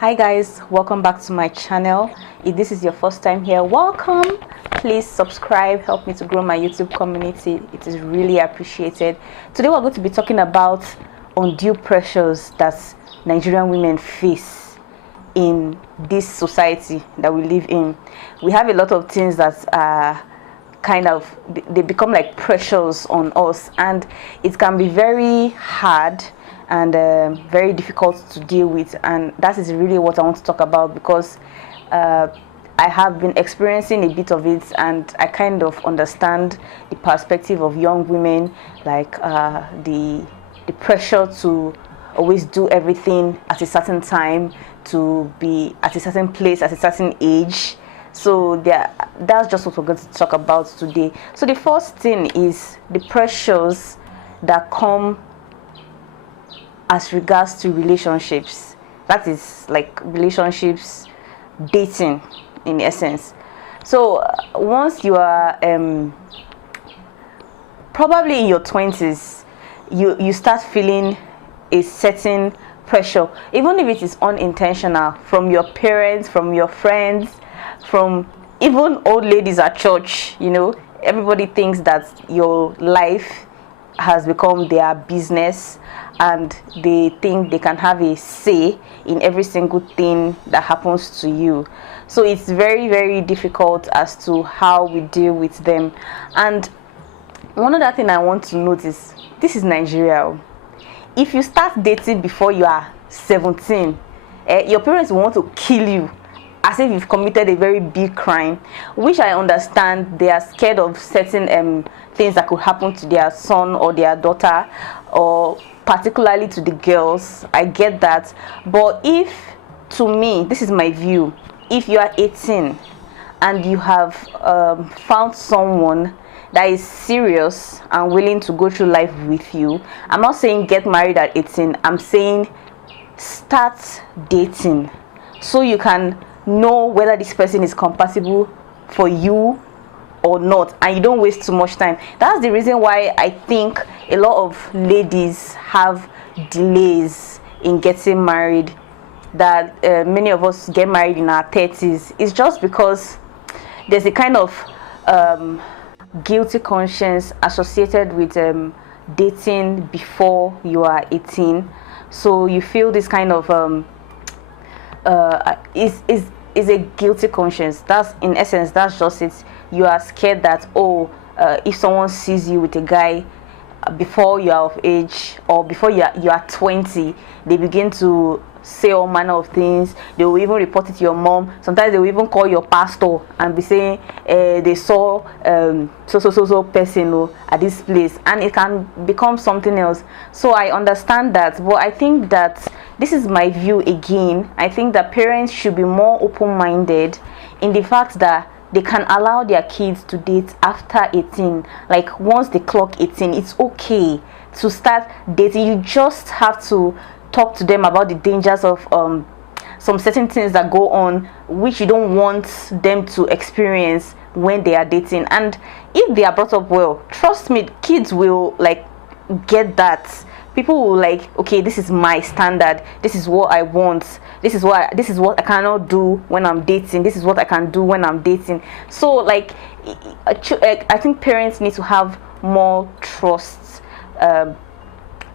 Hi guys, welcome back to my channel. If this is your first time here, welcome. Please subscribe, help me to grow my YouTube community. It is really appreciated. Today we're going to be talking about undue pressures that Nigerian women face in this society that we live in. We have a lot of things that are they become like pressures on us, and it can be very hard and very difficult to deal with, and that is really what I want to talk about, because I have been experiencing a bit of it, and I kind of understand the perspective of young women, like the pressure to always do everything at a certain time, to be at a certain place at a certain age. So that's just what we're going to talk about today. So the first thing is the pressures that come as regards to relationships. That is like relationships, dating in essence. So once you are probably in your 20s, you start feeling a certain pressure, even if it is unintentional, from your parents, from your friends, from even old ladies at church. Everybody thinks that your life has become their business, and they think they can have a say in every single thing that happens to you. So it's very, very difficult as to how we deal with them. And one other thing I want to notice, this is Nigeria. If you start dating before you are 17, your parents want to kill you as if you've committed a very big crime, which I understand. They are scared of certain things that could happen to their son or their daughter, or particularly to the girls. I get that. But if, to me, this is my view, if you are 18 and you have found someone that is serious and willing to go through life with you, I'm not saying get married at 18, I'm saying start dating, so you can know whether this person is compatible for you or not, and you don't waste too much time. That's the reason why I think a lot of ladies have delays in getting married, that many of us get married in our 30s. It's just because there's a kind of guilty conscience associated with dating before you are 18. So you feel this kind of is a guilty conscience. That's, in essence, that's just it. You are scared that if someone sees you with a guy before you are of age, or before you are 20, they begin to say all manner of things. They will even report it to your mom. Sometimes they will even call your pastor and be saying they saw so person at this place, and it can become something else. So I understand that, but I think that this is my view again. I think that parents should be more open-minded in the fact that they can allow their kids to date after 18. Like once they clock 18, it's okay to start dating. You just have to talk to them about the dangers of some certain things that go on, which you don't want them to experience when they are dating. And if they are brought up well, trust me, kids will like get that. People will like, okay, this is my standard, this is what I want, this is what I cannot do when I'm dating, this is what I can do when I'm dating. So like I think parents need to have more trust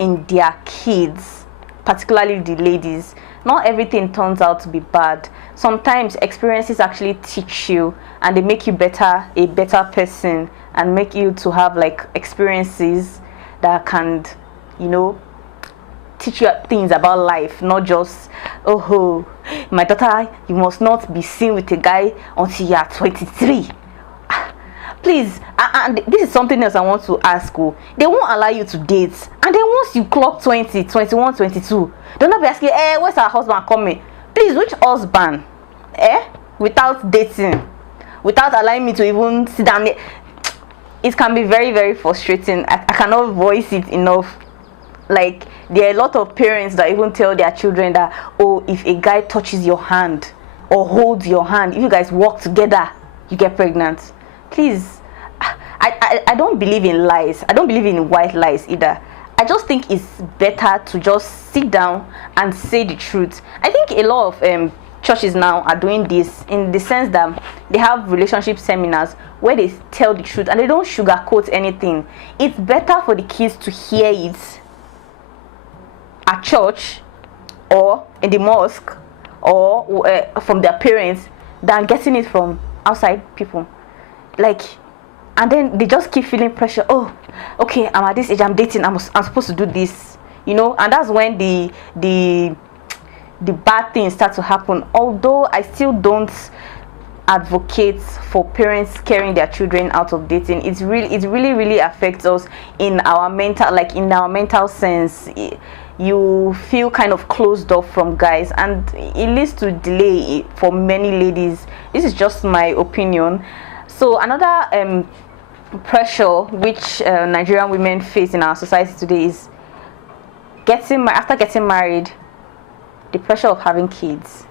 in their kids, particularly the ladies. Not everything turns out to be bad. Sometimes experiences actually teach you, and they make you a better person, and make you to have like experiences that can teach you things about life, not just, oh my daughter, you must not be seen with a guy until you are 23. Please, and this is something else I want to ask you. They won't allow you to date, and then once you clock 20, 21, 22, they'll not be asking, where's our husband coming? Please, which husband? Without dating, without allowing me to even sit down. It can be very, very frustrating. I cannot voice it enough. Like, there are a lot of parents that even tell their children that, if a guy touches your hand or holds your hand, if you guys walk together, you get pregnant. Please, I don't believe in lies. I don't believe in white lies either. I I just think it's better to just sit down and say the truth. I think a lot of churches now are doing this, in the sense that they have relationship seminars where they tell the truth and they don't sugarcoat anything. It's better for the kids to hear it at church or in the mosque or from their parents than getting it from outside people. Like, and then they just keep feeling pressure. Oh, okay, I'm at this age, I'm dating, I'm supposed to do this, you know. And that's when the bad things start to happen. Although I still don't advocate for parents scaring their children out of dating. It really affects us in our mental sense. You feel kind of closed off from guys, and it leads to delay for many ladies. This is just my opinion. So another pressure which Nigerian women face in our society today is after getting married, the pressure of having kids.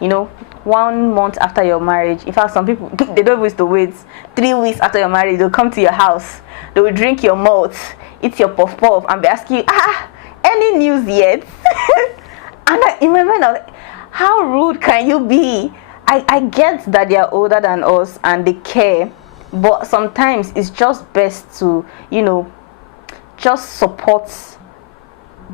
You know, 1 month after your marriage, in fact some people they don't wish to wait 3 weeks after your marriage, they'll come to your house, they will drink your malt, eat your puff puff, and be asking you, any news yet? And in my mind I was like, how rude can you be? I get that they are older than us and they care, but sometimes it's just best to, you know, just support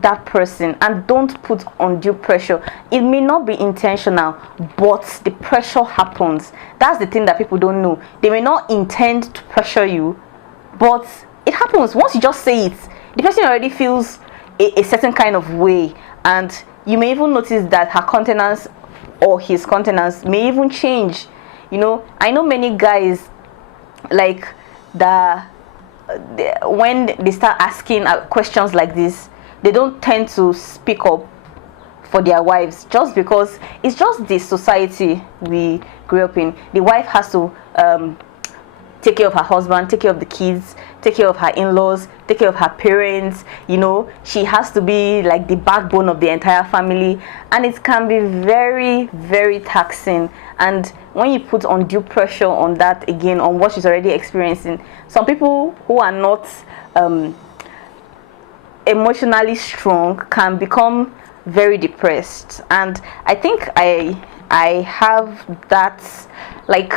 that person and don't put undue pressure. It may not be intentional, but the pressure happens. That's the thing that people don't know. They may not intend to pressure you, but it happens. Once you just say it, the person already feels a certain kind of way, and you may even notice that her countenance or his countenance may even change. You know, I know many guys like that when they start asking questions like this, they don't tend to speak up for their wives, just because it's just the society we grew up in. The wife has to take care of her husband, take care of the kids, take care of her in-laws, take care of her parents. You know, she has to be like the backbone of the entire family, and it can be very, very taxing. And when you put undue pressure on that, again, on what she's already experiencing, some people who are not emotionally strong can become very depressed. And I think I have that, like,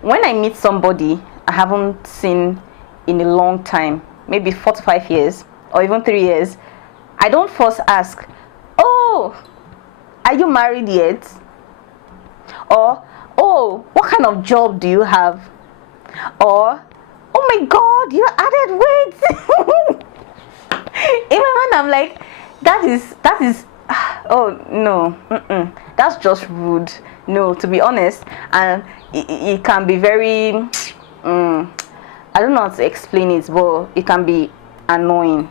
when I meet somebody I haven't seen in a long time, maybe 4 to 5 years or even 3 years, I don't first ask, oh, are you married yet? Or, oh, what kind of job do you have? Or, oh my god, you added weight. In my mind I'm like, that is oh no, that's just rude. No, to be honest. And it can be very I don't know how to explain it, but it can be annoying.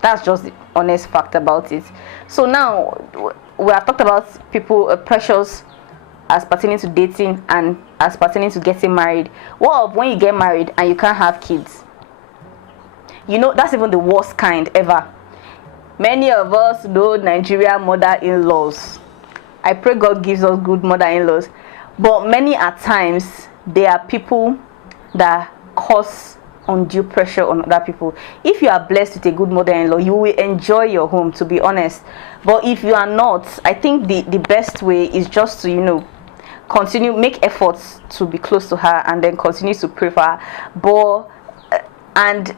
That's just the honest fact about it. So now we have talked about people pressures as pertaining to dating and as pertaining to getting married. What of when you get married and you can't have kids? You know, that's even the worst kind ever. Many of us know Nigerian mother-in-laws. I pray God gives us good mother-in-laws. But many at times, there are people that cause undue pressure on other people. If you are blessed with a good mother-in-law, you will enjoy your home, to be honest. But if you are not, I think the best way is just to, you know, continue, make efforts to be close to her and then continue to pray for her. But and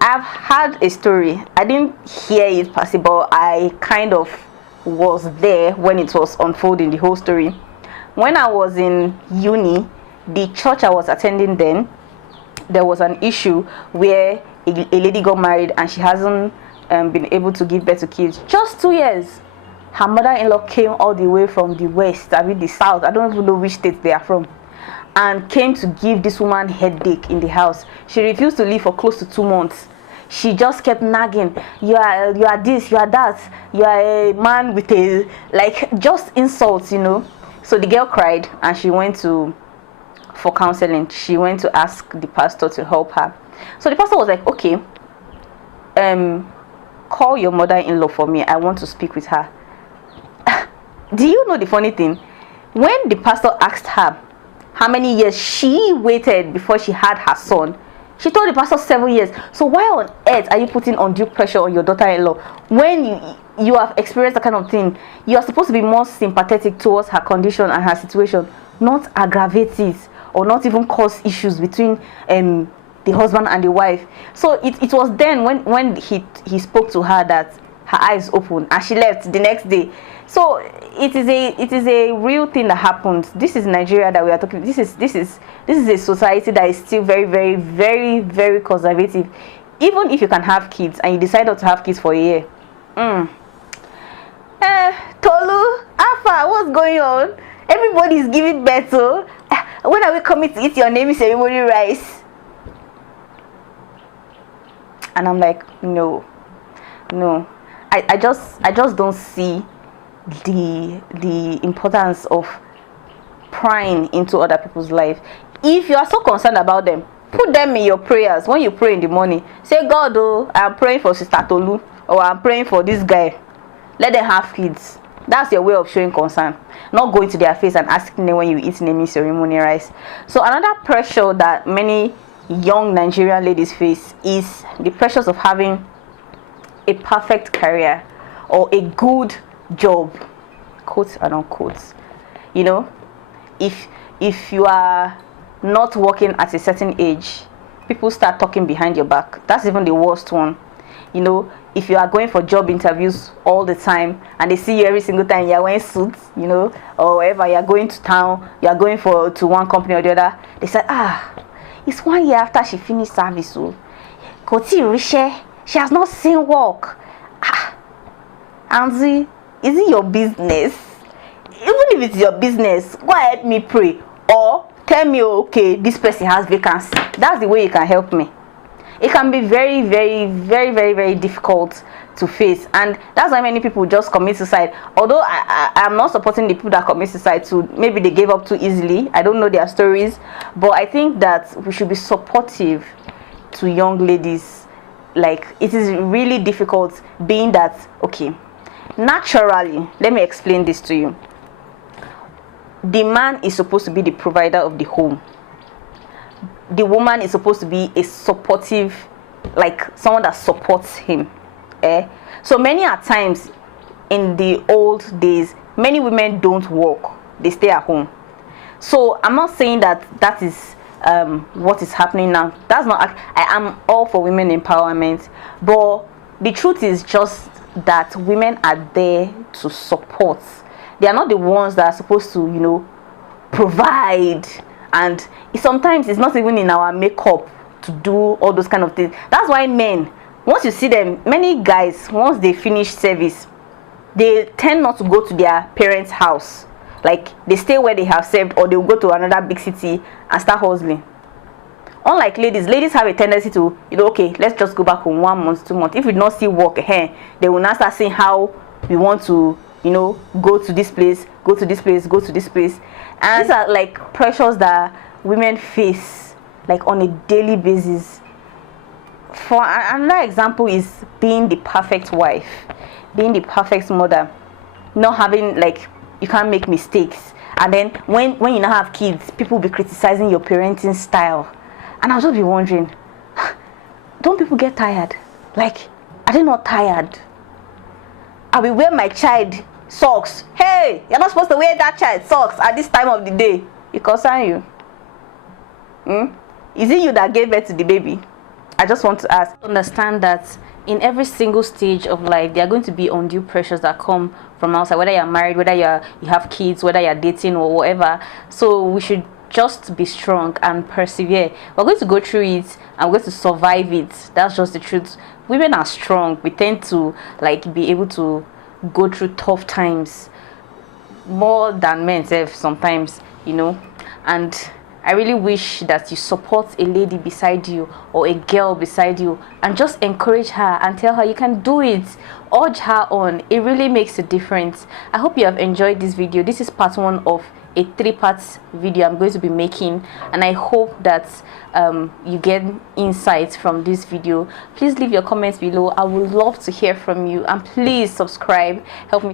I've had a story. I didn't hear it possible. I kind of was there when it was unfolding, the whole story. When I was in uni, the church I was attending then, there was an issue where a lady got married and she hasn't been able to give birth to kids. Just 2 years. Her mother-in-law came all the way from the west, I mean the south, I don't even know which state they are from, and came to give this woman headache in the house. She refused to leave for close to 2 months. She just kept nagging, you are this, you are that, you are a man with a, like, just insults, you know. So the girl cried and she went for counseling. She went to ask the pastor to help her. So the pastor was like, okay, call your mother-in-law for me, I want to speak with her. Do you know the funny thing? When the pastor asked her how many years she waited before she had her son, She told the pastor 7 years. So why on earth are you putting undue pressure on your daughter-in-law when you have experienced that kind of thing? You are supposed to be more sympathetic towards her condition and her situation, not aggravate it or not even cause issues between the husband and the wife. So it was then when he spoke to her that her eyes opened and she left the next day. So it is a real thing that happens. This is Nigeria that we are talking. This is a society that is still very, very, very, very conservative. Even if you can have kids and you decide not to have kids for a year, Tolu, Alpha, what's going on? Everybody is giving birth. So when are we coming to eat your naming ceremony rice? And I'm like, no. I just don't see the importance of prying into other people's life. If you are so concerned about them, put them in your prayers. When you pray in the morning, say, God, oh, I'm praying for Sister Tolu, or I'm praying for this guy. Let them have kids. That's your way of showing concern, not going to their face and asking them when you eat naming ceremony rice. So another pressure that many young Nigerian ladies face is the pressures of having a perfect career or a good job, quotes and unquotes. You know, if you are not working at a certain age, people start talking behind your back. That's even the worst one. You know, if you are going for job interviews all the time and they see you every single time you're wearing suits, you know, or wherever you're going to town, you're going to one company or the other, they say, it's 1 year after she finished service. So she has not seen work. Anzi, is it your business? Even if it's your business, go ahead me pray or tell me, okay, this person has vacancy. That's the way you can help me. It can be very, very, very, very, very difficult to face, and that's why many people just commit suicide. Although I'm not supporting the people that commit suicide, to maybe they gave up too easily. I don't know their stories, but I think that we should be supportive to young ladies. Like, it is really difficult, being that, okay, naturally, let me explain this to you. The man is supposed to be the provider of the home. The woman is supposed to be a supportive, like someone that supports him. So many a times in the old days, many women don't work, they stay at home. So I'm not saying that is what is happening now. That's not, I am all for women empowerment, but the truth is just that women are there to support. They are not the ones that are supposed to, you know, provide. And sometimes it's not even in our makeup to do all those kind of things. That's why men, once you see them, many guys, once they finish service, they tend not to go to their parents' house. Like, they stay where they have served, or they'll go to another big city and start hustling. Unlike ladies have a tendency to, you know, okay, let's just go back home 1 month, 2 months. If we don't see work, they will now start saying how we want to, you know, go to this place, go to this place, go to this place. And these are like pressures that women face, like on a daily basis. For another example is being the perfect wife, being the perfect mother, not having, like, you can't make mistakes. And then when you now have kids, people will be criticizing your parenting style. And I'll just be wondering, don't people get tired? Like, are they not tired? I will wear my child socks. Hey, you're not supposed to wear that child socks at this time of the day. It concerns you. Is it you that gave birth to the baby? I just want to ask. Understand that in every single stage of life, there are going to be undue pressures that come from outside, whether you're married, whether you have kids, whether you're dating or whatever. So we should just be strong and persevere. We're going to go through it and we're going to survive it. That's just the truth. Women are strong. We tend to, like, be able to go through tough times more than men sometimes, you know. And I really wish that you support a lady beside you or a girl beside you and just encourage her and tell her you can do it. Urge her on. It really makes a difference. I hope you have enjoyed this video. This is part 1 of a 3-part video I'm going to be making, and I hope that you get insights from this video. Please leave your comments below. I would love to hear from you, and please subscribe. Help me